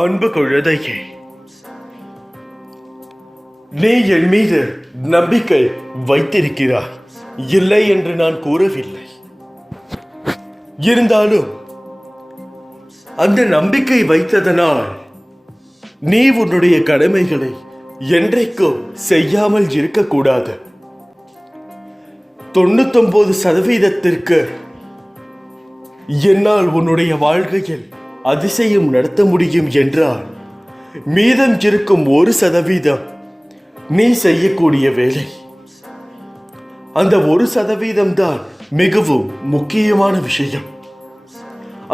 அன்பு குழந்தையே, நீ என் மீது நம்பிக்கை வைத்திருக்கிறாய், இல்லை என்று நான் கூறவில்லை. இருந்தாலும் அந்த நம்பிக்கை வைத்ததனால் நீ உன்னுடைய கடமைகளை என்றைக்கும் செய்யாமல் இருக்கக்கூடாது. 99% என்னால் உன்னுடைய வாழ்க்கையில் அதிசயம் நடத்த முடியும் என்றால் மீதம் இருக்கும் 1% நீ செய்யக்கூடிய வேலை. அந்த 1% தான் மிகவும் முக்கியமான விஷயம்.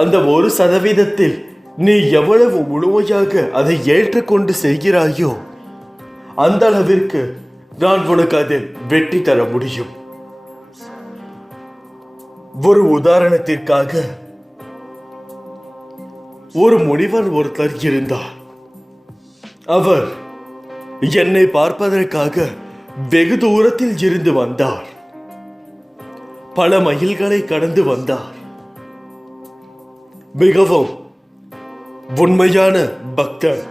அந்த 1% நீ எவ்வளவு முழுமையாக அதை ஏற்றுக்கொண்டு செய்கிறாயோ அந்த அளவிற்கு நான் உனக்கு அதில் வெற்றி தர முடியும். ஒரு உதாரணத்திற்காக, ஒரு முனிவர் ஒருத்தர் இருந்தார். அவர் என்னை பார்ப்பதற்காக வெகு தூரத்தில் இருந்து வந்தார். பல மைல்களை கடந்து வந்தார். மிகவும் உண்மையான பக்தர்.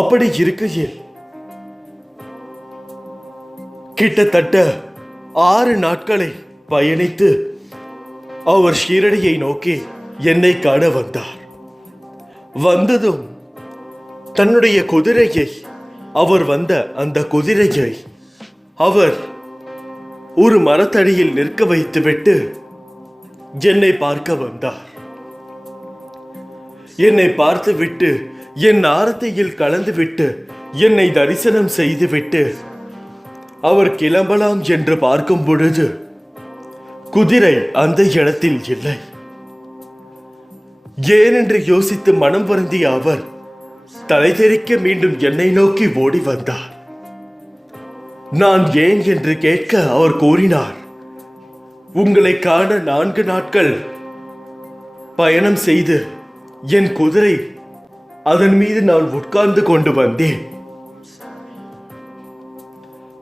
அப்படி இருக்கையில் கிட்டத்தட்ட 6 நாட்களை பயணித்து அவர் ஷீரடியை நோக்கி என்னை காண வந்தார். வந்ததும் தன்னுடைய குதிரையை, அவர் வந்த அந்த குதிரையை அவர் ஒரு மரத்தடியில் நிற்க வைத்துவிட்டு என்னை பார்க்க வந்தார். என்னை பார்த்துவிட்டு என் ஆரத்தியில் கலந்துவிட்டு என்னை தரிசனம் செய்துவிட்டு அவர் கிளம்பலாம் என்று பார்க்கும் பொழுது குதிரை அந்த இடத்தில் இல்லை. ஏனென்று யோசித்து மனம் வருந்திய அவர் தலை தெறிக்க மீண்டும் என்னை நோக்கி ஓடி வந்தார். நான் ஏன் என்று கேட்க அவர் கூறினார், உங்களை காண 4 நாட்கள் பயணம் செய்து என் குதிரை அதன் மீது நான் உட்கார்ந்து கொண்டு வந்தேன்.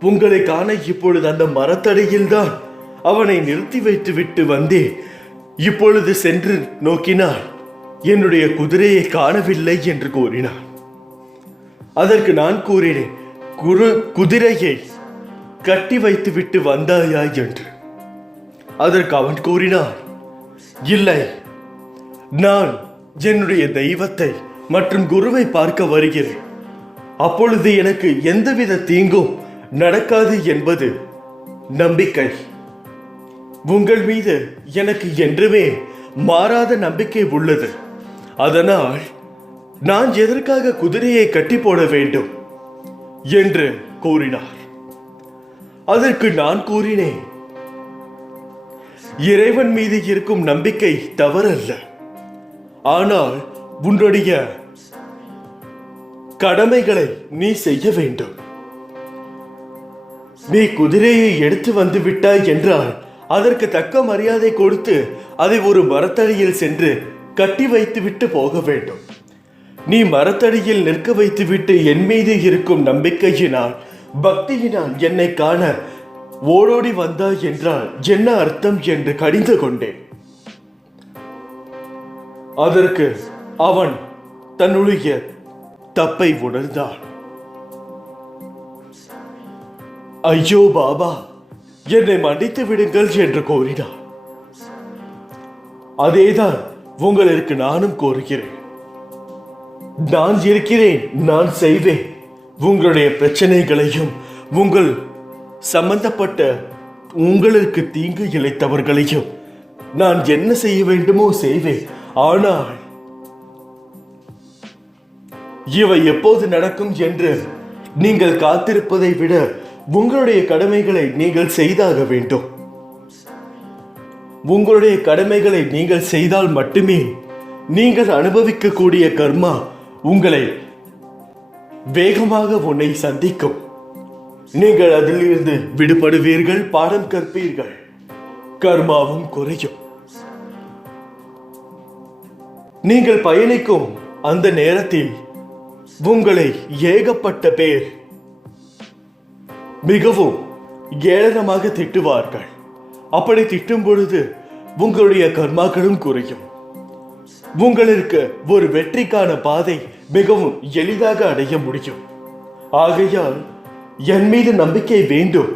உங்களை காண இப்பொழுது அந்த மரத்தடியில் தான் அவனை நிறுத்தி வைத்து விட்டு வந்தேன். இப்பொழுது சென்று நோக்கினார், என்னுடைய குதிரையை காணவில்லை என்று கூறினார். அதற்கு நான் கூறினேன், குதிரையை கட்டி வைத்து விட்டு வந்தாயா என்று. அதற்கு அவன் கூறினார், இல்லை, நான் என்னுடைய தெய்வத்தை மற்றும் குருவை பார்க்க வருகிறேன். அப்பொழுது எனக்கு எந்தவித தீங்கும் நடக்காது என்பது நம்பிக்கை. உங்கள் மீது எனக்கு என்றுமே மாறாத நம்பிக்கை உள்ளது. அதனால் நான் எதற்காக குதிரையை கட்டி போட வேண்டும் என்று கூறினார். அதற்கு நான் கூறினேன், இறைவன் மீது இருக்கும் நம்பிக்கை தவறல்ல. ஆனால் உன்னுடைய கடமைகளை நீ செய்ய வேண்டும். நீ குதிரையை எடுத்து வந்து விட்டாய் என்றால் அதற்கு தக்க மரியாதை கொடுத்து அதை ஒரு மரத்தடியில் சென்று கட்டி வைத்து விட்டு போக வேண்டும். நீ மரத்தடியில் நிற்க வைத்துவிட்டு என் மீது இருக்கும் நம்பிக்கையினால், பக்தியினால் என்னை காண ஓடோடி வந்தாய் என்றால் என்ன அர்த்தம் என்று கடிந்து கொண்டேன். அதற்கு அவன் தன்னுடைய தப்பை உணர்ந்தான். ஐயோ பாபா, என்னை மன்னித்து விடுங்கள் என்று கோரினார். அதேதான் உங்களுக்கு நானும் கோருகிறேன். நான் இருக்கிறேன், நான் செய்வேன். உங்களுடைய பிரச்சனைகளையும் உங்கள் சம்பந்தப்பட்ட உங்களுக்கு தீங்கு இழைத்தவர்களையும் நான் என்ன செய்ய வேண்டுமோ செய்வேன். ஆனால் இவை எப்போது நடக்கும் என்று நீங்கள் காத்திருப்பதை விட உங்களுடைய கடமைகளை நீங்கள் செய்தாக வேண்டும். உங்களுடைய கடமைகளை நீங்கள் செய்தால் மட்டுமே நீங்கள் அனுபவிக்கக்கூடிய கர்மா உங்களை வேகமாக உன்னை சந்திக்கும். நீங்கள் அதிலிருந்து விடுபடுவீர்கள், பாடம் கற்பீர்கள், கர்மாவும் குறையும். நீங்கள் பயணிக்கும் அந்த நேரத்தில் உங்களை ஏகப்பட்ட பேர் மிகவும் ஏளனமாக திட்டுவார்கள். அப்படி திட்டும் பொழுது உங்களுடைய கர்மாக்களும் குறையும். உங்களுக்கு ஒரு வெற்றிக்கான பாதை மிகவும் எளிதாக அடைய முடியும். ஆகையால் என் மீது நம்பிக்கை வேண்டும்.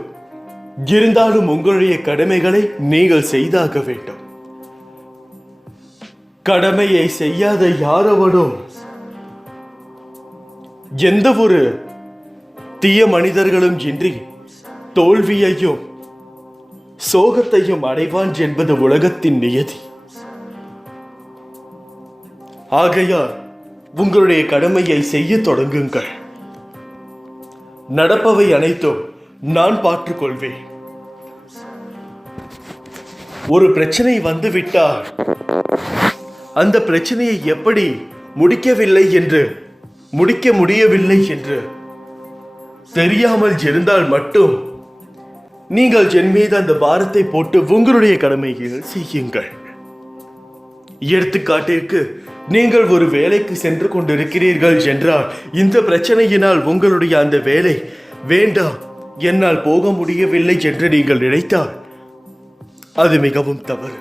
இருந்தாலும் உங்களுடைய கடமைகளை நீங்கள் செய்தாக வேண்டும். கடமையை செய்யாத யாரவனும் எந்த ஒரு தீய மனிதர்களும் இன்றி தோல்வியையும் சோகத்தையும் அடைவான் என்பது உலகத்தின் நியதி. ஆகையால் உங்களுடைய கடமையை செய்ய தொடங்குங்கள். நடப்பவை அனைத்தும் நான் பார்த்துக் கொள்வேன். ஒரு பிரச்சனை வந்துவிட்டால் அந்த பிரச்சனையை எப்படி முடிக்க முடியவில்லை என்று தெரியாமல் இருந்தால் மட்டும் நீங்கள் என் மீது அந்த பாரத்தை போட்டு உங்களுடைய கடமையை செய்யுங்கள். எடுத்துக்காட்டிற்கு, நீங்கள் ஒரு வேலைக்கு சென்று கொண்டிருக்கிறீர்கள் என்றால் இந்த பிரச்சனையினால் உங்களுடைய அந்த வேலை வேண்டாம், என்னால் போக முடியவில்லை என்று நீங்கள் நினைத்தால் அது மிகவும் தவறு.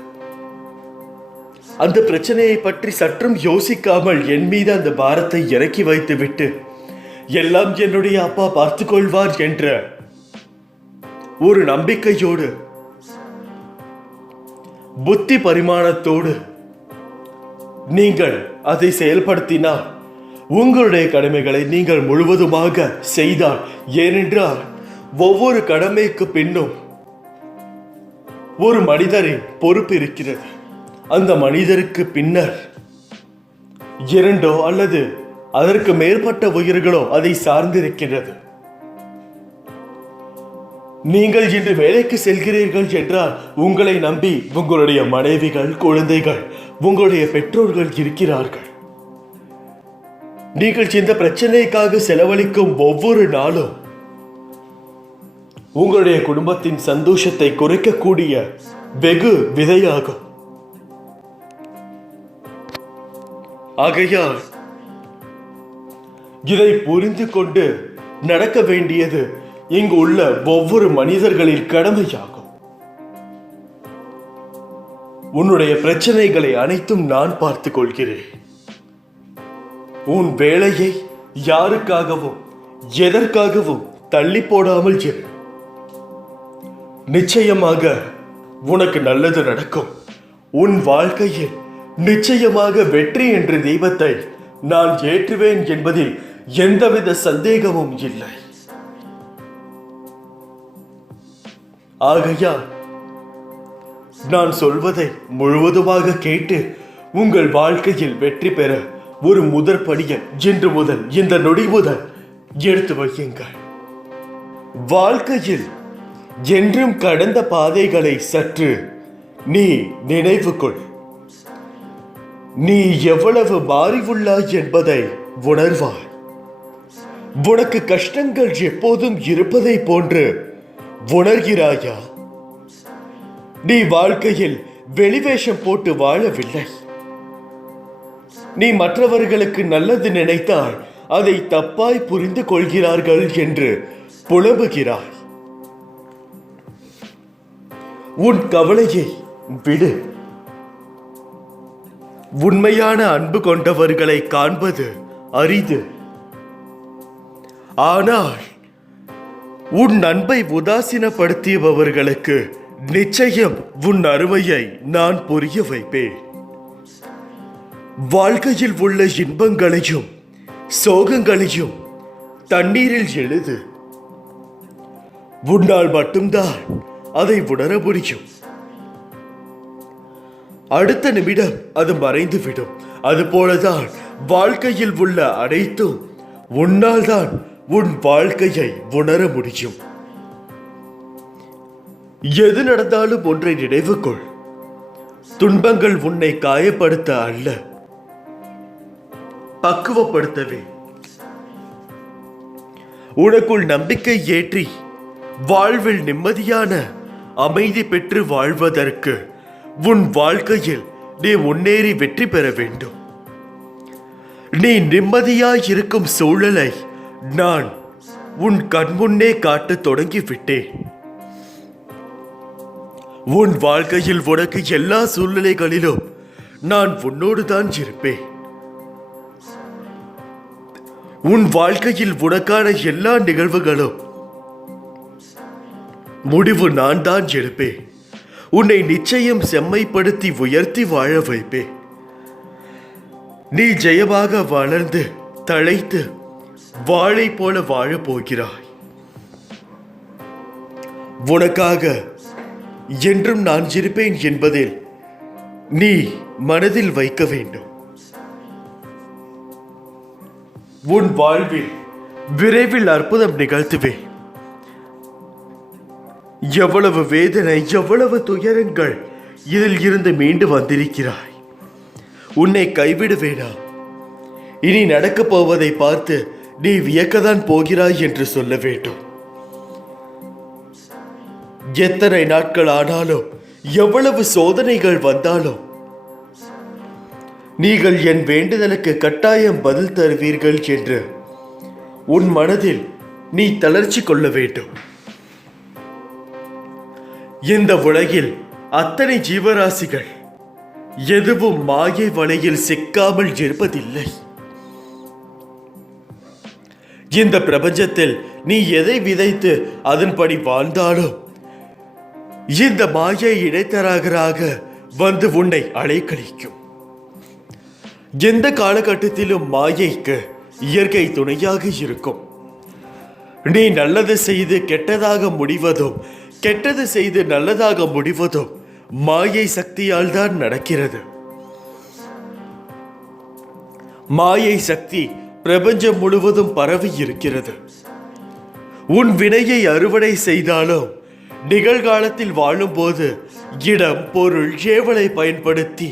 அந்த பிரச்சனையை பற்றி சற்றும் யோசிக்காமல் என் மீது அந்த பாரத்தை இறக்கி வைத்துவிட்டு எல்லாம் என்னுடைய அப்பா பார்த்துக் கொள்வார் என்ற ஒரு நம்பிக்கையோடு புத்தி பரிமாணத்தோடு நீங்கள் அதை செயல்படுத்தினால் உங்களுடைய கடமைகளை நீங்கள் முழுவதுமாக செய்தால், ஏனென்றால் ஒவ்வொரு கடமைக்கு பின்னும் ஒரு மனிதரின் பொறுப்பு இருக்கிறது. அந்த மனிதருக்கு பின்னர் 2 அல்லது அதற்கு மேற்பட்ட உயிர்களோ அதை சார்ந்திருக்கிறது. நீங்கள் இன்று வேலைக்கு செல்கிறீர்கள் என்றால் உங்களை நம்பி உங்களுடைய மனைவிகள், குழந்தைகள், உங்களுடைய பெற்றோர்கள் இருக்கிறார்கள். நீங்கள் இந்த பிரச்சனைக்காக செலவழிக்கும் ஒவ்வொரு நாளும் உங்களுடைய குடும்பத்தின் சந்தோஷத்தை குறைக்கக்கூடிய வெகு விதையாகும். ஆகையால் இதை புரிந்து கொண்டு நடக்க வேண்டியது இங்கு உள்ள ஒவ்வொரு மனிதர்களின் கடமையாகும். உன்னுடைய பிரச்சனைகளை அனைத்தும் நான் பார்த்துக் கொள்கிறேன். உன் வேலையை யாருக்காகவும் எதற்காகவும் தள்ளி போடாமல் இரு. நிச்சயமாக உனக்கு நல்லது நடக்கும். உன் வாழ்க்கையில் நிச்சயமாக வெற்றி என்ற தெய்வத்தை நான் ஏற்றுவேன் என்பதில் எந்தவித சந்தேகமும் இல்லை. ஆகையால் நான் சொல்வதை முழுவதுமாக கேட்டு உங்கள் வாழ்க்கையில் வெற்றி பெற ஒரு முதற்படியை இன்று முதல், இந்த நொடி முதல் எடுத்து வையுங்கள். வாழ்க்கையில் என்றும் கடந்த பாதைகளை சற்று நீ நினைவு கொள். நீ எவ்வளவு மாறி உள்ளாய் என்பதை உணர்வாய். உனக்கு கஷ்டங்கள் எப்போதும் இருப்பதை போன்று உணர்கிறாயா? நீ வாழ்க்கையில் வெளிவேஷம் போட்டு வாழவில்லை. நீ மற்றவர்களுக்கு நல்லது நினைத்தால் அதை தப்பாய் புரிந்து கொள்கிறார்கள் என்று புலம்புகிறாய். உன் கவலையை விடு. உண்மையான அன்பு கொண்டவர்களை காண்பது அரிது. ஆனால் உன் அன்பை உதாசீனப்படுத்தியவர்களுக்கு நிச்சயம் உன் அருமையை நான் புரிய வைப்பேன். வாழ்க்கையில் உள்ள இன்பங்களையும் சோகங்களையும் தண்ணீரில் எழுது. உன்னால் மட்டும்தான் அதை உணர முடியும். அடுத்த நிமிடம் அது மறைந்துவிடும். அதுபோலதான் வாழ்க்கையில் உள்ள அனைத்தும் உன்னால் தான் உன் வாழ்க்கையை உணர முடியும். எது நடந்தாலும் ஒன்றை நினைவு கொள். துன்பங்கள் உன்னை காயப்படுத்த அல்ல, பக்குவப்படுத்தவே. உனக்குள் நம்பிக்கை ஏற்றி வாழ்வில் நிம்மதியான அமைதி பெற்று வாழ்வதற்கு உன் வாழ்க்கையில் நீ முன்னேறி வெற்றி பெற வேண்டும். நீ நிம்மதியாய் இருக்கும் சூழலை நான் உன் கண்முன்னே காட்ட தொடங்கிவிட்டேன். உன் வாழ்க்கையில் உனக்கு எல்லா சூழ்நிலைகளிலும் நான் உன்னோடு தான் இருப்பேன். உன் வாழ்க்கையில் உனக்கான எல்லா நிகழ்வுகளும் முடிவு நான் தான் எடுப்பேன். உன்னை நிச்சயம் செம்மைப்படுத்தி உயர்த்தி வாழ வைப்பேன். நீ ஜெயமாக வளர்ந்து தழைத்து வாழை போல வாழப் போகிறாய். உனக்காக என்றும் நான் இருப்பேன் என்பதில் நீ மனதில் வைக்க வேண்டும். உன் வாழ்வில் விரைவில் அற்புதம் நிகழ்த்துவேன். எவ்வளவு வேதனை, எவ்வளவு துயரங்கள் இதில் இருந்து மீண்டு வந்திருக்கிறாய். உன்னை கைவிடுவேனா? இனி நடக்கப் போவதை பார்த்து நீ வியக்கத்தான் போகிறாய் என்று சொல்ல வேண்டும். எத்தனை நாட்கள் ஆனாலும், எவ்வளவு சோதனைகள் வந்தாலும் நீங்கள் என் வேண்டுதலுக்கு கட்டாயம் பதில் தருவீர்கள் என்று உன் மனதில் நீ தளர்ச்சி கொள்ள வேண்டும். இந்த உலகில் அத்தனை ஜீவராசிகள் எதுவும் மாயை வலையில் சிக்காமல் இருப்பதில்லை. இந்த பிரபஞ்சத்தில் நீ எதை விதைத்து அதன்படி வாழ்ந்தாலும் இந்த மாயை இடைத்தரகராக வந்து உன்னை அலைக்கழிக்கும். எந்த காலகட்டத்திலும் மாயைக்கு இயற்கை துணையாக இருக்கும். நீ நல்லது செய்து கெட்டதாக முடிவதும், கெட்டது செய்து நல்லதாக முடிவதும் மாயை சக்தியால் தான் நடக்கிறது. மாயை சக்தி பிரபஞ்சம் முழுவதும் பரவி இருக்கிறது. உன் வினையை அறுவடை செய்தாலும் நிகழ்காலத்தில் வாழும்போது இடம், பொருள், ஏவலை பயன்படுத்தி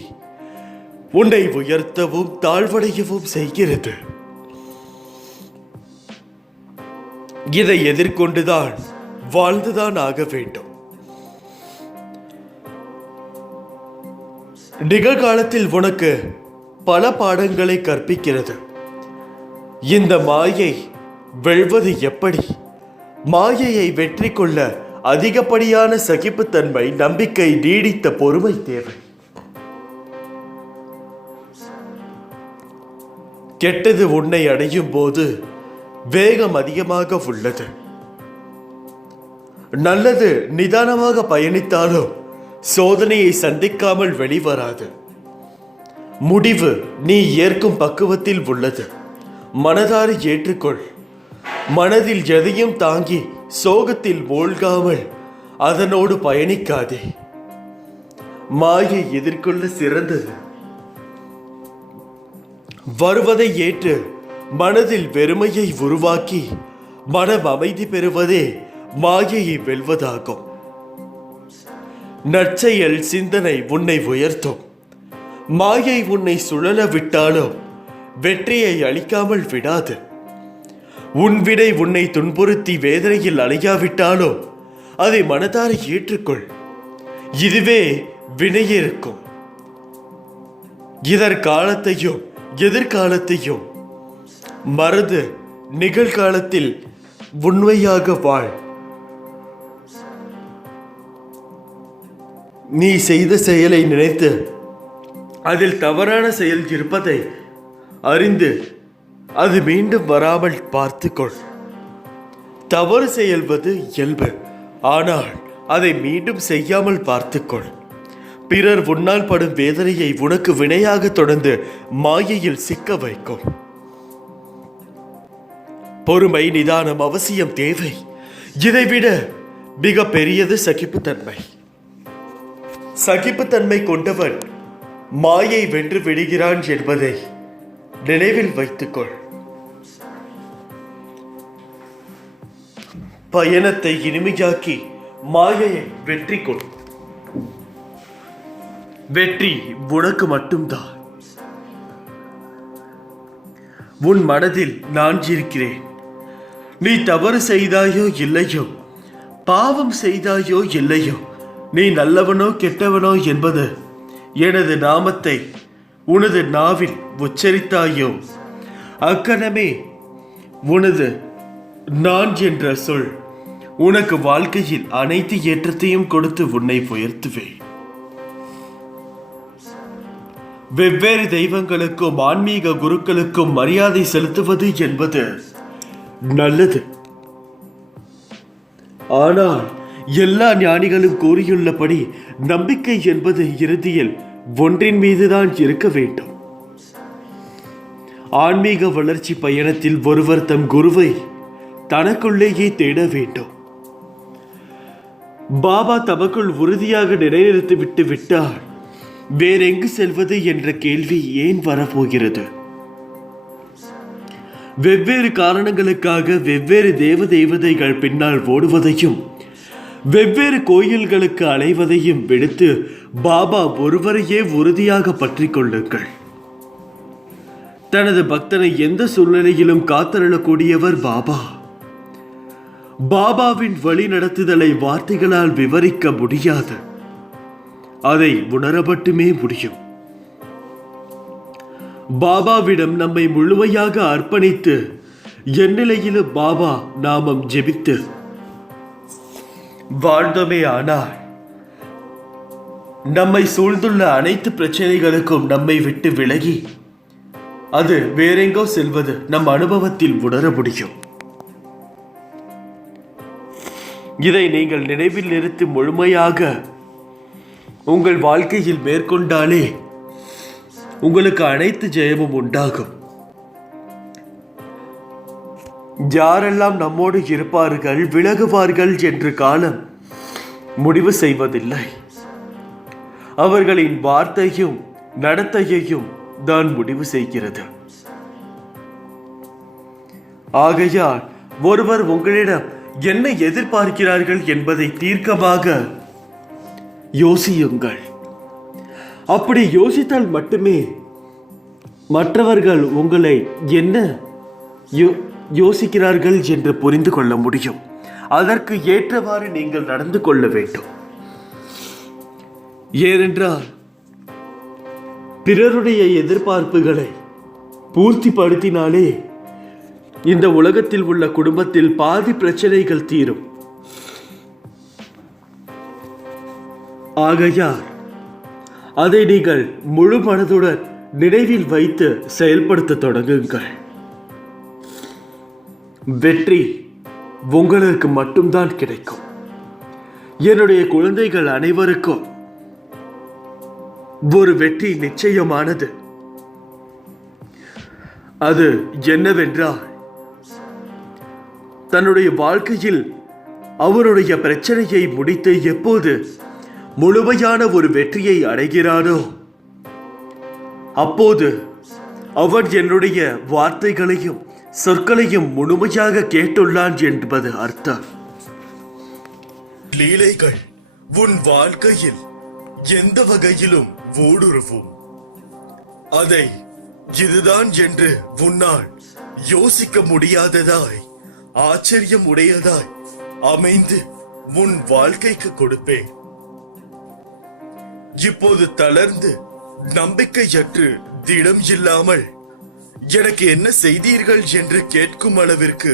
உன்னை உயர்த்தவும் தாழ்வடையவும் செய்கிறது. இதை எதிர்கொண்டுதான் வாழ்ந்துதான் ஆக வேண்டும். நிகழ்காலத்தில் உனக்கு பல பாடங்களை கற்பிக்கிறது. இந்த மாயை வெல்வது எப்படி? மாயையை வெற்றி கொள்ள அதிகப்படியான சகிப்புத்தன்மை, நம்பிக்கை, நீடித்த பொறுமை தேவை. கெட்டது உன்னை அடையும் போது வேகம் அதிகமாக உள்ளது. நல்லது நிதானமாக பயணித்தாலும் சோதனையை சந்திக்காமல் வெளிவராது. முடிவு நீ ஏற்கும் பக்குவத்தில் உள்ளது. மனதார ஏற்றுக்கொள். மனதில் எதையும் தாங்கி சோகத்தில் மூழ்காமல் அதனோடு பயணிக்காதே. மாயை எதிர்கொள்ள சிறந்தது. வருவதை ஏற்று மனதில் வெறுமையை உருவாக்கி மனம் அமைதி பெறுவதே மாயையை வெல்வதாகும். நற்செயல் சிந்தனை உன்னை உயர்த்தும். மாயை உன்னை சுழல விட்டாலும் வெற்றியை அளிக்காமல் விடாது. உன் விடை உன்னை துன்புறுத்தி வேதனையில் அலையாவிட்டாலும் அதை மனதார ஏற்றுக்கொள். இதுவே வினையிருக்கும். இதற்காலத்தையும் எதிர்காலத்தையும் மறந்து நிகழ்காலத்தில் உண்மையாக வாழ். நீ செய்த செயலை நினைத்து அதில் தவறான செயல் இருப்பதை அறிந்து அது மீண்டும் வராமல் பார்த்துக்கொள். தவறு செய்வது இயல்பு. ஆனால் அதை மீண்டும் செய்யாமல் பார்த்துக்கொள். பிறர் உன்னால் படும் வேதனையை உனக்கு வினையாக தொடர்ந்து மாயையில் சிக்க வைக்கும். பொறுமை, நிதானம் அவசியம் தேவை. இதைவிட மிக பெரியது சகிப்புத்தன்மை. சகிப்புத்தன்மை கொண்டவன் மாயை வென்று விடுகிறான் என்பதை நினைவில் வைத்துக்கொள். பயணத்தை இனிமையாக்கி மாயையை வெற்றி கொள். வெற்றி உனக்கு மட்டும்தான். உன் மனதில் நான் இருக்கிறேன். நீ தவறு செய்தாயோ இல்லையோ, பாவம் செய்தாயோ இல்லையோ, நீ நல்லவனோ கெட்டவனோ என்பது எனது நாமத்தை உனது நாவில் உச்சரித்தாயோ அக்கணமே உனது நான் என்ற சொல் உனக்கு வாழ்க்கையில் அனைத்து ஏற்றத்தையும் கொடுத்து உன்னை உயர்த்துவேன். வெவ்வேறு தெய்வங்களுக்கும் ஆன்மீக குருக்களுக்கும் மரியாதை செலுத்துவது என்பது நல்லது. ஆனால் எல்லா ஞானிகளும் கூறியுள்ளபடி நம்பிக்கை என்பது இறுதியில் ஒன்றின் மீதுதான் இருக்க வேண்டும். ஆன்மீக வளர்ச்சி பயணத்தில் ஒருவர் தம் குருவை தனக்குள்ளேயே தேட வேண்டும். பாபா தமக்குள் உறுதியாக நிலைநிறுத்திவிட்டு விட்டார், வேறெங்கு செல்வது என்ற கேள்வி ஏன் வரப்போகிறது? வெவ்வேறு காரணங்களுக்காக வெவ்வேறு தேவதைகள் பின்னால் ஓடுவதையும் வெவ்வேறு கோயில்களுக்கு அலைவதையும் விடுத்து பாபா ஒருவரையே உறுதியாக பற்றி கொள்ளுங்கள். தனது பக்தனை எந்த சூழ்நிலையிலும் காத்தருளக்கூடியவர் பாபா. பாபாவின் வழி நடத்துதலை வார்த்தைகளால் விவரிக்க முடியாது, அதை உணர மட்டுமே முடியும். பாபாவிடம் நம்மை முழுமையாக அர்ப்பணித்து எந்நிலையிலும் பாபா நாமம் ஜெபித்து வாழ்ந்தோமே ஆனால் நம்மை சூழ்ந்துள்ள அனைத்து பிரச்சனைகளுக்கும் நம்மை விட்டு விலகி அது வேறெங்கோ செல்வது நம் அனுபவத்தில் உணர முடியும். இதை நீங்கள் நினைவில் நிறுத்தி முழுமையாக உங்கள் வாழ்க்கையில் மேற்கொண்டாலே உங்களுக்கு அனைத்து ஜெயமும் உண்டாகும். யாரெல்லாம் நம்மோடு இருப்பார்கள் விலகுவார்கள் என்று காலம் முடிவு செய்வதில்லை. அவர்களின் வார்த்தையும் நடத்தையையும் தான் முடிவு செய்கிறது. ஆகையால் ஒருவர் உங்களிடம் என்ன எதிர்பார்க்கிறார்கள் என்பதை தீர்க்கமாக யோசியுங்கள். அப்படி யோசித்தால் மட்டுமே மற்றவர்கள் உங்களை என்ன யோசிக்கிறார்கள் என்று புரிந்து கொள்ள முடியும். அதற்கு ஏற்றவாறு நீங்கள் நடந்து கொள்ள வேண்டும். ஏனென்றால் பிறருடைய எதிர்பார்ப்புகளை பூர்த்திப்படுத்தினாலே இந்த உலகத்தில் உள்ள குடும்பத்தில் பாதி பிரச்சனைகள் தீரும். ஆகையால் அதை நீங்கள் முழு மனதுடன் நினைவில் வைத்து செயல்படுத்த தொடங்குங்கள். வெற்றி உங்களுக்கு மட்டும்தான் கிடைக்கும். என்னுடைய குழந்தைகள் அனைவருக்கும் ஒரு வெற்றி நிச்சயமானது. அது என்னவென்றால், தன்னுடைய வாழ்க்கையில் அவருடைய பிரச்சனையை முடித்து எப்போது முழுமையான ஒரு வெற்றியை அடைகிறானோ அப்போது அவன் என்னுடைய வார்த்தைகளையும் சொற்களையும் முழுமையாக கேட்டுள்ளான் என்பது அர்த்தம். லீலைகள் உன் வாழ்க்கையில் எந்த வகையிலும் ஊடுருவும். அதை இதுதான் என்று உன்னால் யோசிக்க முடியாததாய் ஆச்சரியம் உடையதாய் அமைந்து உன் வாழ்க்கைக்கு கொடுப்பேன். இப்போது தளர்ந்து நம்பிக்கையற்று திடம் இல்லாமல் எனக்கு என்ன செய்தீர்கள் என்று கேட்கும் அளவிற்கு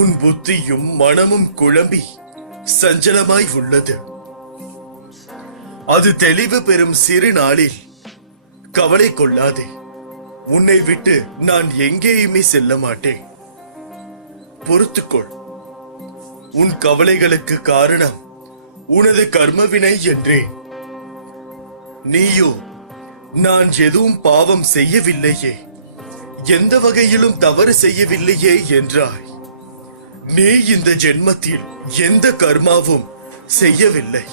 உன் புத்தியும் மனமும் குழம்பி சஞ்சலமாய் உள்ளது. அது தெளிவு பெறும் சிறு நாளில் கவலை கொள்ளாதே. உன்னை விட்டு நான் எங்கேயுமே செல்ல மாட்டேன். பொறுத்துக்கொள். உன் கவலைகளுக்கு காரணம் உனது கர்மவினை என்றேன். நீயோ நான் எதுவும் பாவம் செய்யவில்லையே, எந்த வகையிலும் தவறு செய்யவில்லையே என்றாய். நீ இந்த ஜென்மத்தில் எந்த கர்மாவும் செய்யவில்லை.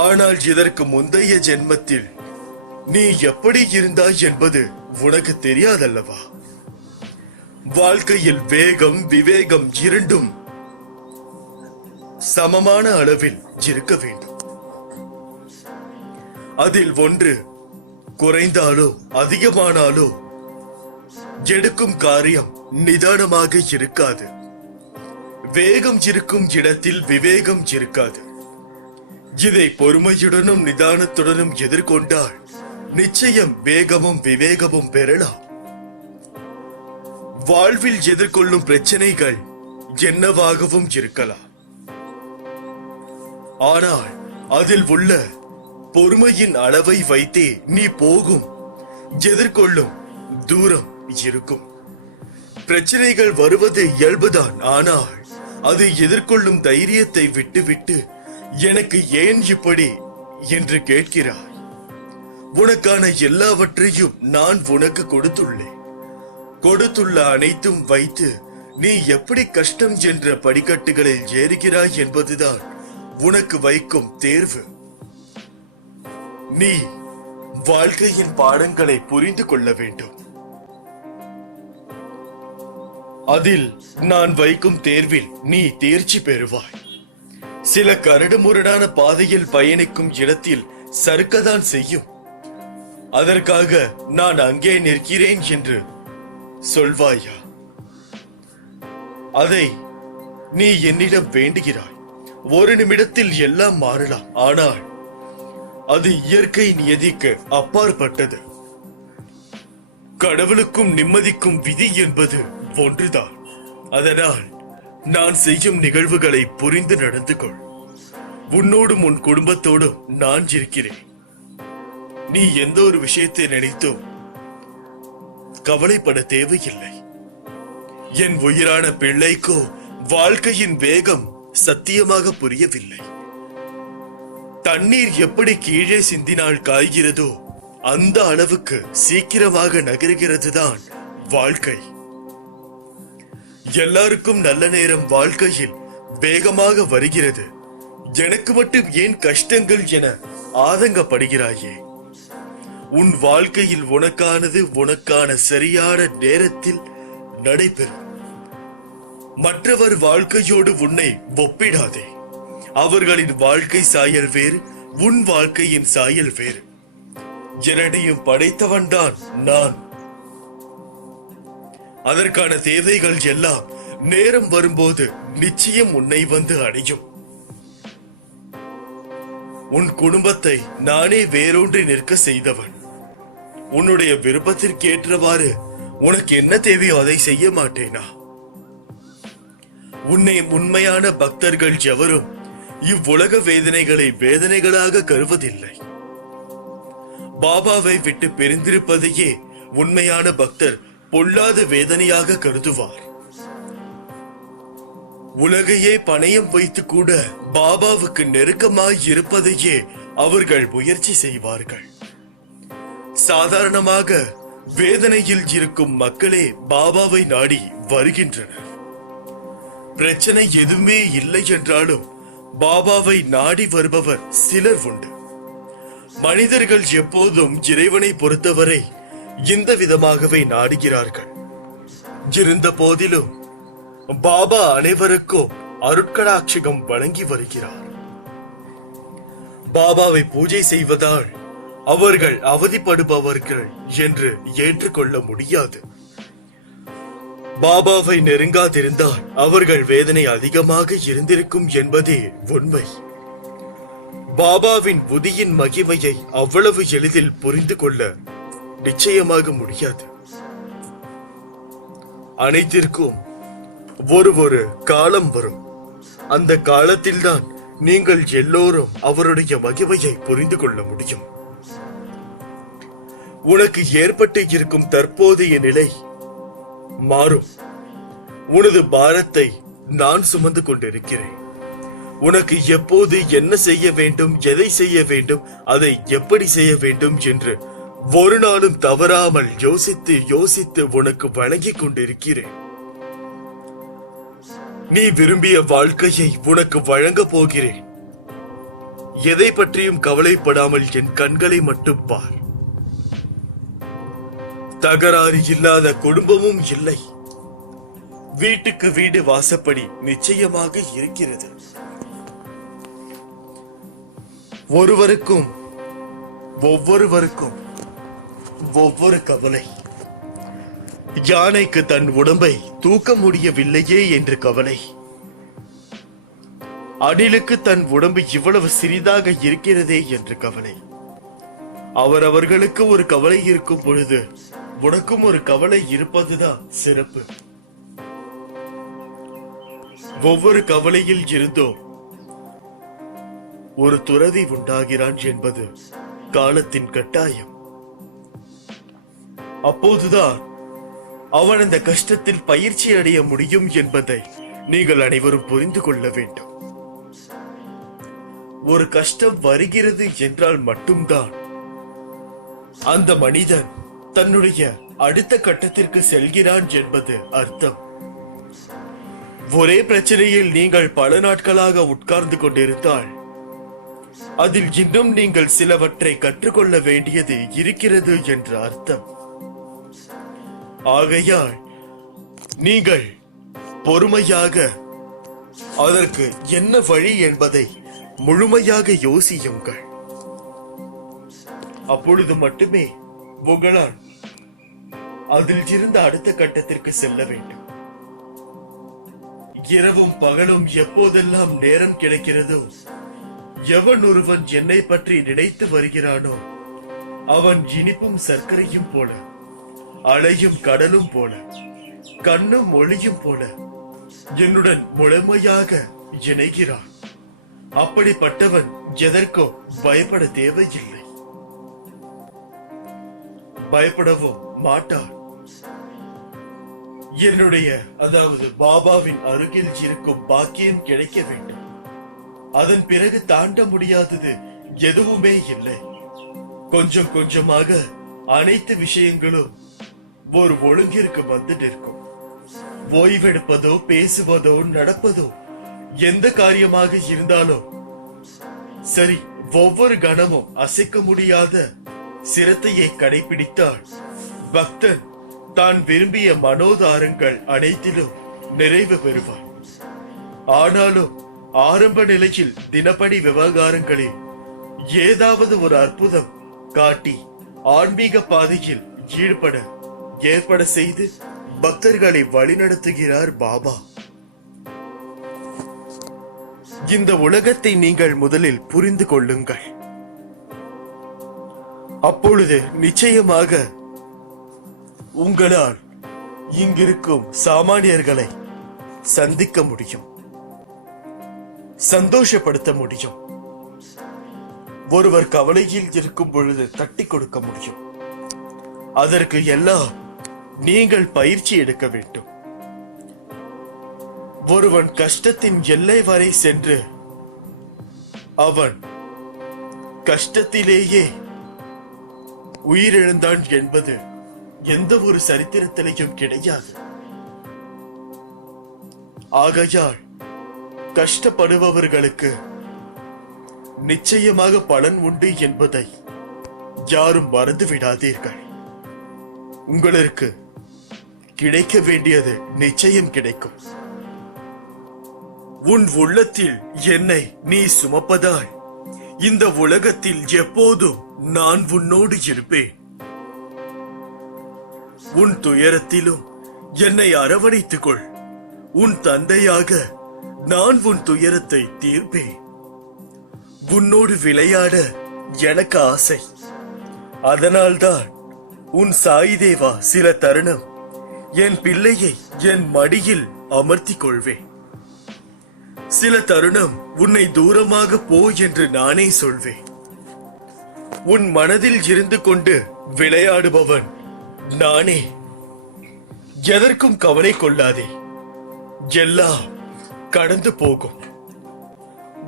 ஆனால் இதற்கு முந்தைய ஜென்மத்தில் நீ எப்படி இருந்தாய் என்பது உனக்கு தெரியாதல்லவா? வாழ்க்கையில் வேகம் விவேகம் இரண்டும் சமமான அளவில் இருக்க வேண்டும். அதில் ஒன்று குறைந்தாலோ அதிகமானாலோ எடுக்கும் காரியம் நிதானமாக இருக்காது. வேகம் இருக்கும் இடத்தில் விவேகம் இருக்காது. இதை பொறுமையுடனும் நிதானத்துடனும் எதிர்கொண்டால் நிச்சயம் வேகமும் விவேகமும் பெறலாம். வாழ்வில் எதிர்கொள்ளும் பிரச்சனைகள் என்னவாகவும் இருக்கலாம். ஆனால் அதில் உள்ள பொறுமையின் அளவை வைத்தே நீ போகும் எதிர்கொள்ளும் தூரம் இருக்கும். பிரச்சனைகள் வருவது இயல்புதான். ஆனால் அது எதிர்கொள்ளும் தைரியத்தை விட்டுவிட்டு எனக்கு ஏன் இப்படி என்று கேட்கிறாய். உனக்கான எல்லாவற்றையும் நான் உனக்கு கொடுத்துள்ளேன். கொடுத்துள்ள அனைத்தும் வைத்து நீ எப்படி கஷ்டம் என்ற படிக்கட்டுகளில் ஏறுகிறாய் என்பதுதான் உனக்கு வைக்கும் தேர்வு. நீ வாழ்க்கையின் பாடங்களை புரிந்து கொள்ள வேண்டும். அதில் நான் வைக்கும் தேர்வில் நீ தேர்ச்சி பெறுவாய். சில கரடுமுரடான பாதையில் பயணிக்கும் இடத்தில் சறுக்கதான் செய்யும். அதற்காக நான் அங்கே நிற்கிறேன் என்று சொல்வாயா? அதை நீ என்னிடம் வேண்டுகிறாய். ஒரு நிமிடத்தில் எல்லாம் மாறலாம். ஆனால் அது இயற்கை நியதிக்கு அப்பாற்பட்டது. கடவுளுக்கும் நிம்மதிக்கும் விதி என்பது ஒன்றுதான். அதனால் நான் செய்யும் நிகழ்வுகளை புரிந்து நடந்து கொள். உன்னோடும் உன் குடும்பத்தோடும் நான் இருக்கிறேன். நீ எந்த ஒரு விஷயத்தை நினைத்தும் கவலைப்பட தேவையில்லை. என் உயிரான பிள்ளைக்கோ வாழ்க்கையின் வேகம் சத்தியமாக புரியவில்லை. தண்ணீர் எப்படி கீழே சிந்தினால் காய்கிறதோ அந்த அளவுக்கு சீக்கிரமாக நகர்கிறதுதான் வாழ்க்கை. எல்லாருக்கும் நல்ல நேரம் வாழ்க்கையில் வேகமாக வருகிறது. எனக்கு மட்டும் ஏன் கஷ்டங்கள் என ஆதங்கப்படுகிறாயே? உன் வாழ்க்கையில் உனக்கானது உனக்கான சரியான நேரத்தில் நடைபெறும். மற்றவர் வாழ்க்கையோடு உன்னை ஒப்பிடாதே. அவர்களின் வாழ்க்கை சாயல் வேறு, உன் வாழ்க்கையின் சாயல் வேறு. இரண்டையும் படைத்தவன்தான் நான். அதற்கான தேவைகள் எல்லாம் நேரம் வரும்போது நிச்சயம் உன்னை வந்து அடையும். உன் குடும்பத்தை நானே வேரூன்றி நிற்க செய்தவன். உன்னுடைய விருப்பத்திற்கேற்றவாறு உனக்கு என்ன தேவையோ அதை செய்ய மாட்டேனா? உன்னை உண்மையான பக்தர்கள் எவரும் இவ்வுலக வேதனைகளை வேதனைகளாக கருவதில்லை. பாபாவை விட்டு பிரிந்திருப்பதையே உண்மையான பக்தர் பொல்லாத வேதனையாக கருதுவார். உலகையே பணயம் வைத்து கூட பாபாவுக்கு நெருக்கமாய் இருப்பதையே அவர்கள் முயற்சி செய்வார்கள். சாதாரணமாக வேதனையில் இருக்கும் மக்களே பாபாவை நாடி வருகின்றனர். பிரச்சனை எதுவுமே இல்லை என்றாலும் பாபாவை நாடி வருபவர் சிலர் உண்டு. மனிதர்கள் எப்போதும் இறைவனை பொறுத்தவரை இந்த விதமாகவே நாடுகிறார்கள். இருந்த போதிலும் பாபா அனைவருக்கும் அருட்கடாட்சிகம் வழங்கி வருகிறார். பாபாவை பூஜை செய்வதால் அவர்கள் அவதிப்படுபவர்கள் என்று ஏற்றுக்கொள்ள முடியாது. பாபாவை நெருங்காதிருந்தால் அவர்கள் வேதனை அதிகமாக இருந்திருக்கும் என்பதே உண்மை. பாபாவின் புதியின் மகிமையை அவ்வளவு எளிதில் புரிந்து கொள்ள நிச்சயமாக முடியாது. அனைத்திற்கும் ஒரு காலம் வரும். அந்த காலத்தில்தான் நீங்கள் எல்லோரும் அவருடைய மகிமையை புரிந்து கொள்ள முடியும். உனக்கு ஏற்பட்டு இருக்கும் தற்போதைய நிலை மாறும். உனது பாரத்தை நான் சுமந்து கொண்டிருக்கிறேன். உனக்கு எப்போது என்ன செய்ய வேண்டும், எதை செய்ய வேண்டும், அதை எப்படி செய்ய வேண்டும் என்று ஒரு நாளும் தவறாமல் யோசித்து யோசித்து உனக்கு வழங்கிக் கொண்டிருக்கிறேன். நீ விரும்பிய வாழ்க்கையை உனக்கு வழங்க போகிறேன். எதை பற்றியும் கவலைப்படாமல் என் கண்களை மட்டும் பார். தகராறு இல்லாத குடும்பமும் இல்லை. வீட்டுக்கு வீடு வாசப்படி நிச்சயமாக இருக்கிறது. ஒருவருக்கும் ஒவ்வொருவருக்கும் ஒவ்வொரு கவலை. யானைக்கு தன் உடம்பை தூக்க முடியவில்லையே என்று கவலை. அணிலுக்கு தன் உடம்பு இவ்வளவு சிறிதாக இருக்கிறதே என்று கவலை. அவரவர்களுக்கு ஒரு கவலை இருக்கும் பொழுது உனக்கும் ஒரு கவலை இருப்பதுதான் சிறப்பு. ஒவ்வொரு கவலையில் இருந்தோ ஒரு துறவி உண்டாகிறான் என்பது காலத்தின் கட்டாயம். அப்போதுதான் அவன் அந்த கஷ்டத்தில் பயிற்சி அடைய முடியும் என்பதை நீங்கள் அனைவரும் புரிந்து கொள்ள வேண்டும். ஒரு கஷ்டம் வருகிறது என்றால் மட்டும்தான் அந்த மனிதன் தன்னுடைய அடுத்த கட்டத்திற்கு செல்கிறான் என்பது அர்த்தம். ஒரே பிரச்சனையில் நீங்கள் பல நாட்களாக உட்கார்ந்து கொண்டிருந்தால் அதில் இன்னும் நீங்கள் சிலவற்றை கற்றுக்கொள்ள வேண்டியது இருக்கிறது என்ற அர்த்தம். ஆகையால் நீங்கள் பொறுமையாக அதற்கு என்ன வழி என்பதை முழுமையாக யோசியுங்கள். அப்பொழுது மட்டுமே உங்களால் அதில் இருந்து அடுத்த கட்டத்திற்கு செல்ல வேண்டும். இரவும் பகலும் எப்போதெல்லாம் நேரம் கிடைக்கிறதோ, எவன் ஒருவன் என்னை பற்றி நினைத்து வருகிறானோ அவன் இனிப்பும் சர்க்கரையும் போல, அலையும் கடலும் போல, கண்ணும் ஒளியும் போல என்னுடன் முழுமையாக இணைகிறான். அப்படிப்பட்டவன் எதற்கோ பயப்பட தேவையில்லை, பயப்படவும் மாட்டான். என்னுடைய அதாவது பாபாவின் அருகில் இருக்கும் பாக்கியம் கிடைக்க வேண்டும். அதன் பிறகு தாண்ட முடியாதது எதுவுமே இல்லை. கொஞ்சம் கொஞ்சமாக அனைத்து விஷயங்களும் ஒரு ஒழுங்கிற்கு வந்து நிற்கும். ஓய்வெடுப்பதோ பேசுவதோ நடப்பதோ எந்த காரியமாக இருந்தாலும் சரி, ஒவ்வொரு கணமும் அசைக்க முடியாத சிரத்தையை கடைபிடித்தால் பக்தன் தான் விரும்பிய மனோதாரங்கள் அனைத்திலும் நிறைவு பெறுவார். ஆனாலும் ஆரம்ப நிலையில் தினப்படி விவகாரங்களில் ஏதாவது ஒரு அற்புதம் காட்டி ஆன்மீக பாதையில் ஈடுபட ஏற்பட செய்து பக்தர்களை வழிநடத்துகிறார் பாபா. இந்த உலகத்தை நீங்கள் முதலில் புரிந்து கொள்ளுங்கள். அப்பொழுது நிச்சயமாக உங்களால் இங்கிருக்கும் சாமானியர்களை சந்திக்க முடியும், சந்தோஷப்படுத்த முடியும். ஒருவர் கவலையில் இருக்கும் பொழுது தட்டி கொடுக்க முடியும். அதற்கு எல்லாம் நீங்கள் பயிற்சி எடுக்க வேண்டும். ஒருவன் கஷ்டத்தின் எல்லை வரை சென்று அவன் கஷ்டத்திலேயே உயிரிழந்தான் என்பது எந்த ஒரு சரித்திரத்திலையும் கிடையாது. ஆகையால் கஷ்டப்படுபவர்களுக்கு நிச்சயமாக பலன் உண்டு என்பதை யாரும் மறந்து விடாதீர்கள். உங்களுக்கு கிடைக்க வேண்டியது நிச்சயம் கிடைக்கும். உன் உள்ளத்தில் என்னை நீ சுமப்பதால் இந்த உலகத்தில் எப்போதும் நான் உன்னோடு இருப்பேன். உன் துயரத்திலும் என்னை அரவணைத்துக் கொள். உன் தந்தையாக நான் உன் துயரத்தை தீர்ப்பேன். உன்னோடு விளையாட எனக்கு ஆசை. அதனால்தான் உன் சாய் தேவா சில தருணம் என் பிள்ளையை என் மடியில் அமர்த்திக் கொள்வேன். சில தருணம் உன்னை தூரமாக போ என்று நானே சொல்வேன். உன் மனதில் இருந்து கொண்டு விளையாடுபவன் நானே. எதற்கும் கவலை கொள்ளாதே, எல்லாம் கடந்து போகும்.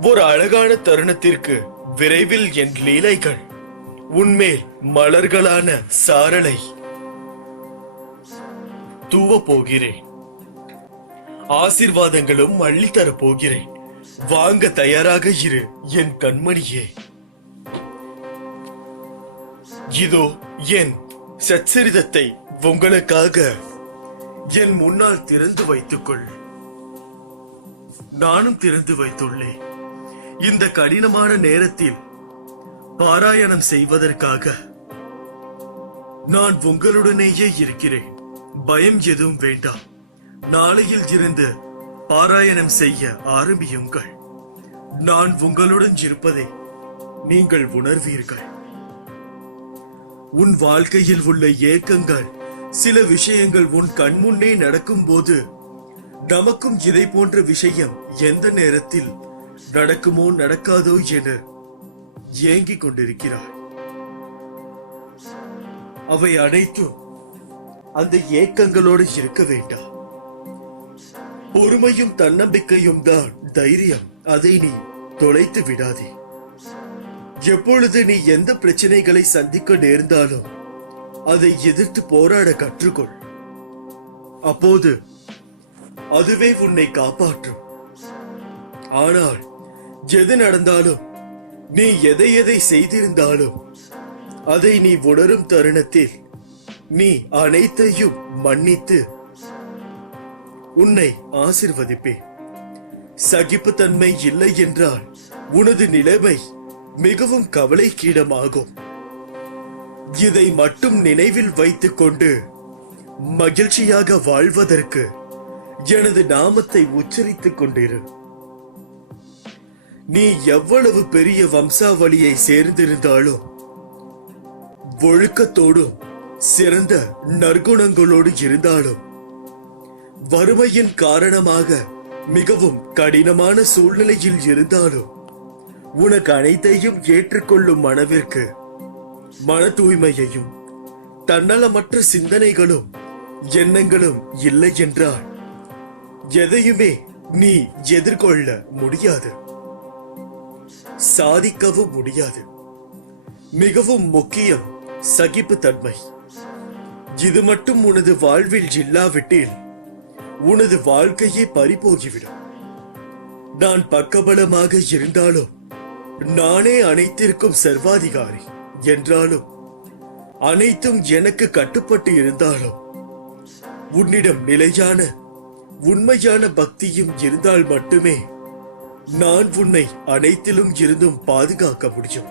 ஒரு அழகான தருணத்திற்கு விரைவில் என் லீலைகள் உன்மேல் மலர்களான சாரலை தூவ போகிறேன். ஆசீர்வாதங்களும் அள்ளித்தர போகிறேன். வாங்க தயாராக இரு என் கண்மணியே. இதோ என் சச்சரிதத்தை உங்களுக்காக என் முன்னால் திறந்து வைத்துக்கொள். நானும் திறந்து வைத்துள்ளேன். இந்த கடினமான நேரத்தில் பாராயணம் செய்வதற்காக நான் உங்களுடனேயே இருக்கிறேன். பயம் எதுவும் வேண்டாம். நாளையில் இருந்து பாராயணம் செய்ய ஆரம்பியுங்கள். நான் உங்களுடன் இருப்பதை நீங்கள் உணர்வீர்கள். உன் வாழ்க்கையில் உள்ள ஏக்கங்கள், சில விஷயங்கள் உன் கண்முன்னே நடக்கும் போது நமக்கும் இதை போன்ற விஷயம் எந்த நேரத்தில் நடக்குமோ நடக்காதோ என ஏங்கிக் கொண்டிருக்கிறாய். அவை அனைத்தும் அந்த ஏக்கங்களோடு இருக்க வேண்டாம். பொறுமையும் தன்னம்பிக்கையும் தான் தைரியம். அதை நீ தொலைத்து விடாதே. எப்பொழுது நீ எந்த பிரச்சனைகளை சந்திக்க நேர்ந்தாலும் அதை எதிர்த்து போராட கற்றுக்கொள். அப்போது அதுவே உன்னை காப்பாற்றும். ஆனால் எது நடந்தாலும், நீ எதை எதை செய்திருந்தாலும், அதை நீ உணரும் தருணத்தில் நீ அனைத்தையும் மன்னித்து உன்னை ஆசிர்வதிப்பேன். சகிப்புத்தன்மை இல்லை என்றால் உனது நிலைமை மிகவும் கவலைக்கீடமாகும். இதை மட்டும் நினைவில் வைத்துக் கொண்டு மகிழ்ச்சியாக வாழ்வதற்கு எனது நாமத்தை உச்சரித்துக் கொண்டிரு. நீ எவ்வளவு பெரிய வம்சாவளியை சேர்ந்திருந்தாலும், ஒழுக்கத்தோடும் சிறந்த நற்குணங்களோடு இருந்தாலும், வறுமையின் காரணமாக மிகவும் கடினமான சூழ்நிலையில் இருந்தாலும், உனக்கு அனைத்தையும் ஏற்றுக்கொள்ளும் மனதிற்கு மன தூய்மையையும் தன்னலமற்ற சிந்தனைகளும் எண்ணங்களும் இல்லை என்றால் எதையுமே நீ எதிர்கொள்ள முடியாது, சாதிக்கவும் முடியாது. மிகவும் முக்கியம் சகிப்புத்தன்மை. இது மட்டும் உனது வாழ்வில் இல்லாவிட்டில் உனது வாழ்க்கையே பறிபோகிவிடும். நான் பக்கபலமாக இருந்தாலும், நானே அனைத்திற்கும் சர்வாதிகாரி என்றாலும், அனைத்தும் எனக்கு கட்டுப்பட்டு இருந்தாலும், உன்னிடம் நிலையான உண்மையான பக்தியும் இருந்தால் மட்டுமே நான் உன்னை அனைத்திலும் இருந்தும் பாதுகாக்க முடியும்.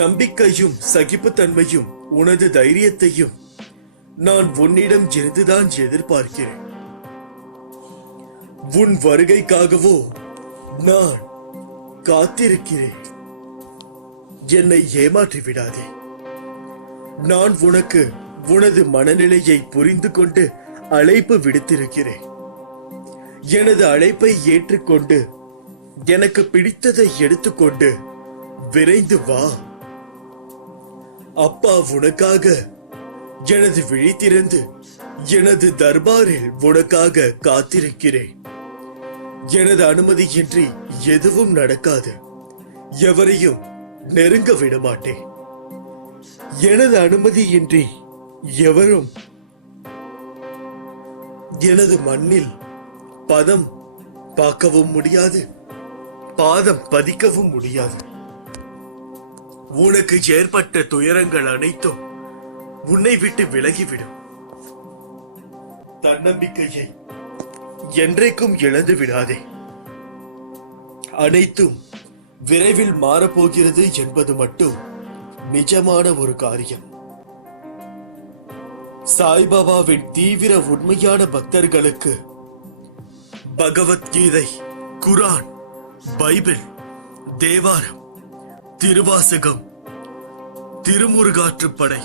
நம்பிக்கையும் சகிப்புத்தன்மையும் உனது தைரியத்தையும் நான் உன்னிடம் இருந்துதான் எதிர்பார்க்கிறேன். உன் வருகைக்காகவோ நான் காத்திருக்கிறேன். என்னை ஏமாற்றி விடாதே. நான் உனக்கு உனது மனநிலையை புரிந்து கொண்டு அழைப்பு விடுத்திருக்கிறேன். எனது அழைப்பை ஏற்றுக்கொண்டு எனக்கு பிடித்ததை எடுத்துக்கொண்டு விரைந்து வா. அப்பா உனக்காக எனது விழி திறந்து எனது தர்பாரில் உனக்காக காத்திருக்கிறேன். எனது அனுமதியின்றி எதுவும் நடக்காது. எவரையும் நெருங்க விட மாட்டேன். எனது அனுமதியின்றி எவரும் எனது மண்ணில் பதம் பார்க்கவும் முடியாது, பாதம் பதிக்கவும் முடியாது. உனக்கு ஏற்பட்ட துயரங்கள் அனைத்தும் உன்னை விட்டு விலகிவிடும். தன்னம்பிக்கையை என்றைக்கும் இழந்து விடாதே. அனைத்தும் விரைவில் மாறப்போகிறது என்பது மட்டும் நிஜமான ஒரு காரியம். சாய்பாபாவின் தீவிர உண்மையான பக்தர்களுக்கு பகவத்கீதை, குரான், பைபிள், தேவாரம், திருவாசகம், திருமுருகாற்றுப்படை,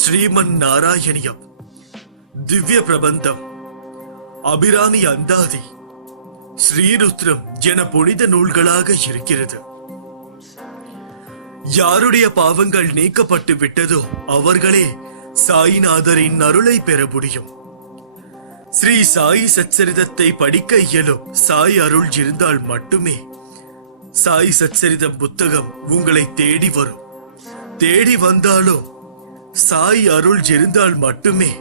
ஸ்ரீமன் நாராயணியம், திவ்ய பிரபந்தம், அபிராமி அந்தாதி, ஸ்ரீருத்ரம் என புனித நூல்களாக இருக்கிறது. யாருடைய பாவங்கள் நீக்கப்பட்டு விட்டதோ அவர்களே சாயிநாதரின் அருளை பெற முடியும். ஸ்ரீ சாயி சச்சரிதத்தை படிக்க இயலும் சாய் அருள் இருந்தால் மட்டுமே சாய் சச்சரிதம் புத்தகம் உங்களை தேடி வரும். தேடி வந்தாலும் சாய் அருள் இருந்தால் மட்டுமே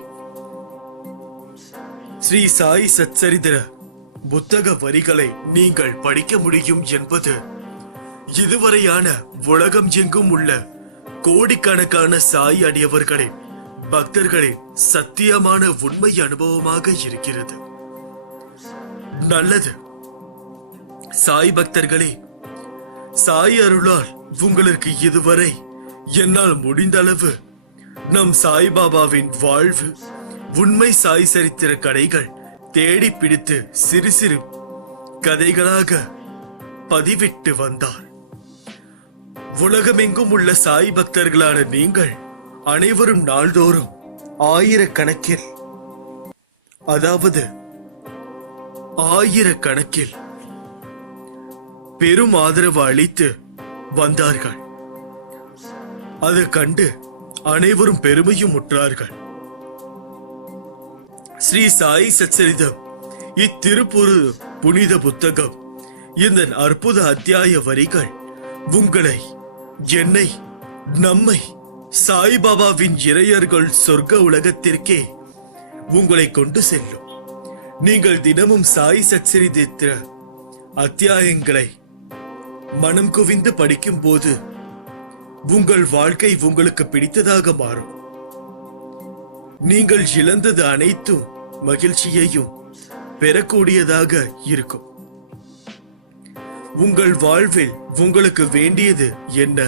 ஸ்ரீ சாய் சச்சரித புத்தக வரிகளை நீங்கள் படிக்க முடியும் என்பது இதுவரையான உலகம் எங்கும் உள்ள கோடிக்கணக்கான சாய் அடியவர்களின் பக்தர்களின் சத்தியமான உண்மை அனுபவமாக இருக்கிறது. நல்லது சாய் பக்தர்களே, சாய் அருளால் உங்களுக்கு இதுவரை என்னால் முடிந்த அளவு நம் சாய்பாபாவின் வாழ்வு, உண்மை சாய் சரித்திர கதைகள் தேடி பிடித்து சிறு சிறு கதைகளாக பதிவிட்டு வந்தார். உலகமெங்கும் உள்ள சாய் பக்தர்களான நீங்கள் அனைவரும் நாள்தோறும் ஆயிரக்கணக்கில், அதாவது ஆயிரக்கணக்கில் பெரும் ஆதரவு அளித்து வந்தார்கள். அதை கண்டு அனைவரும் பெருமையும் உற்றார்கள். ஸ்ரீ சாய் சச்சரிதம் இத்திருப்புரு புனித புத்தகம் இந்த அற்புத அத்தியாய வரிகள் உங்களை, என்னை, நம்மை சாய்பாபாவின் இறையர்கள் சொர்க்க உலகத்திற்கே உங்களை கொண்டு செல்லும். நீங்கள் தினமும் சாய் சச்சரித்திர அத்தியாயங்களை மனம் குவிந்து படிக்கும் போது உங்கள் வாழ்க்கை உங்களுக்கு பிடித்ததாக மாறும். நீங்கள் இழந்தது அனைத்தும் மகிழ்ச்சியையும் பெறக்கூடியதாக இருக்கும். உங்கள் வாழ்வில் உங்களுக்கு வேண்டியது என்ன,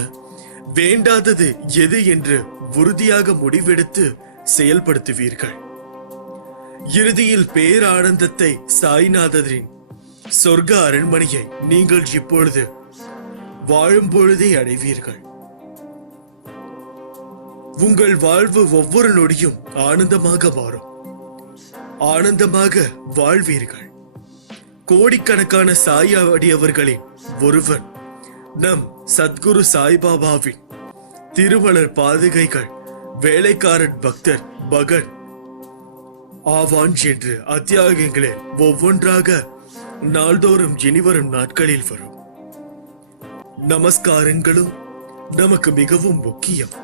வேண்டாதது எது என்று உறுதியாக முடிவெடுத்து செயல்படுத்துவீர்கள். இறுதியில் பேரானந்தத்தை, சாய்நாதரின் சொர்க்க அரண்மனையை நீங்கள் இப்பொழுது வாழும் பொழுதே அடைவீர்கள். உங்கள் வாழ்வு ஒவ்வொரு நொடியும் ஆனந்தமாக மாறும். ஆனந்தமாக வாழ்வீர்கள். கோடிக்கணக்கான சாய் அடியவர்களின் ஒருவன் நம் சத்குரு சாய்பாபாவின் திருமலர் பாதுகைகள் வேலைக்காரன் பக்தர் பகன் ஆவான் என்று அத்தியாயங்களில் ஒவ்வொன்றாக நாள்தோறும் இனிவரும் நாட்களில் வரும். நமஸ்காரங்களும் நமக்கு மிகவும் முக்கியம்.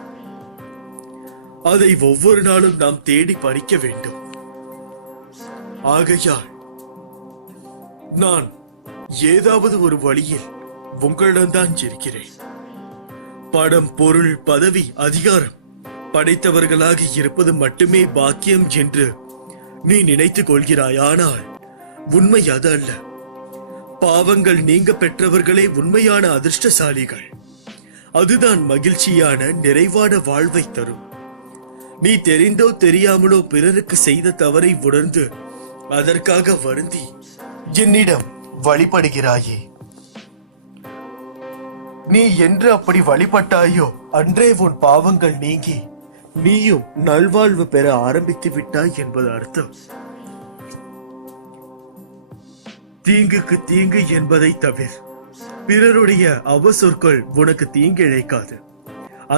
அதை ஒவ்வொரு நாளும் நாம் தேடி படிக்க வேண்டும். ஆகையால் நான் ஏதாவது ஒரு வழியில் உங்களிடம்தான் இருக்கிறேன். படம், பொருள், பதவி, அதிகாரம் படைத்தவர்களாக இருப்பது மட்டுமே பாக்கியம் என்று நீ நினைத்துக் கொள்கிறாய். ஆனால் உண்மை அது அல்ல. பாவங்கள் நீங்க பெற்றவர்களே உண்மையான அதிர்ஷ்டசாலிகள். அதுதான் மகிழ்ச்சியான, நிறைவான வாழ்வை தரும். நீ தெரிந்தோ தெரியாமலோ பிறருக்கு செய்த தவறை உணர்ந்து அதற்காக வருந்தி என்னிடம் வழிபடுகிறாயே. நீ என்று அப்படி வழிபட்டாயோ அன்றே உன் பாவங்கள் நீங்கி நீயும் நல்வாழ்வு பெற ஆரம்பித்து விட்டாய் என்பது அர்த்தம். தீங்குக்கு தீங்கு என்பதை தவிர பிறருடைய அவசொற்கள் உனக்கு தீங்கு இழைக்காது.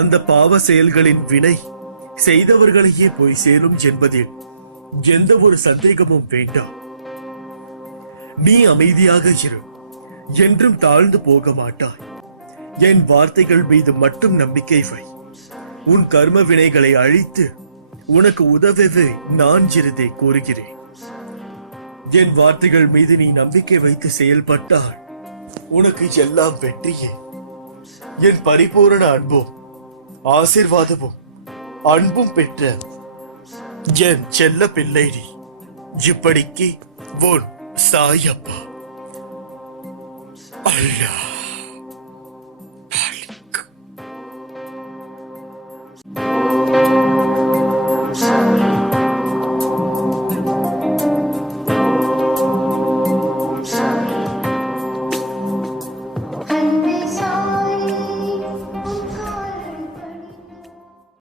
அந்த பாவ செயல்களின் வினை செய்தவர்களையே போய் சேரும் என்பதில் எந்த ஒரு சந்தேகமும் வேண்டாம். நீ அமைதியாக இரு. என்றும் தாழ்ந்து போக மாட்டாய். என் வார்த்தைகள் மீது மட்டும் நம்பிக்கை வை. உன் கர்ம வினைகளை அழித்து உனக்கு உதவவே நான் இருந்தே கூறுகிறேன். என் வார்த்தைகள் மீது நீ நம்பிக்கை வைத்து செயல்பட்டால் உனக்கு எல்லாம் வெற்றியே. என் பரிபூரண அன்பும் ஆசீர்வாதமும் அன்பும் பெற்ற என் செல்ல பிள்ளை நீ. இப்படிக்கு உன் சாயப்பா. அல்லாஹ்.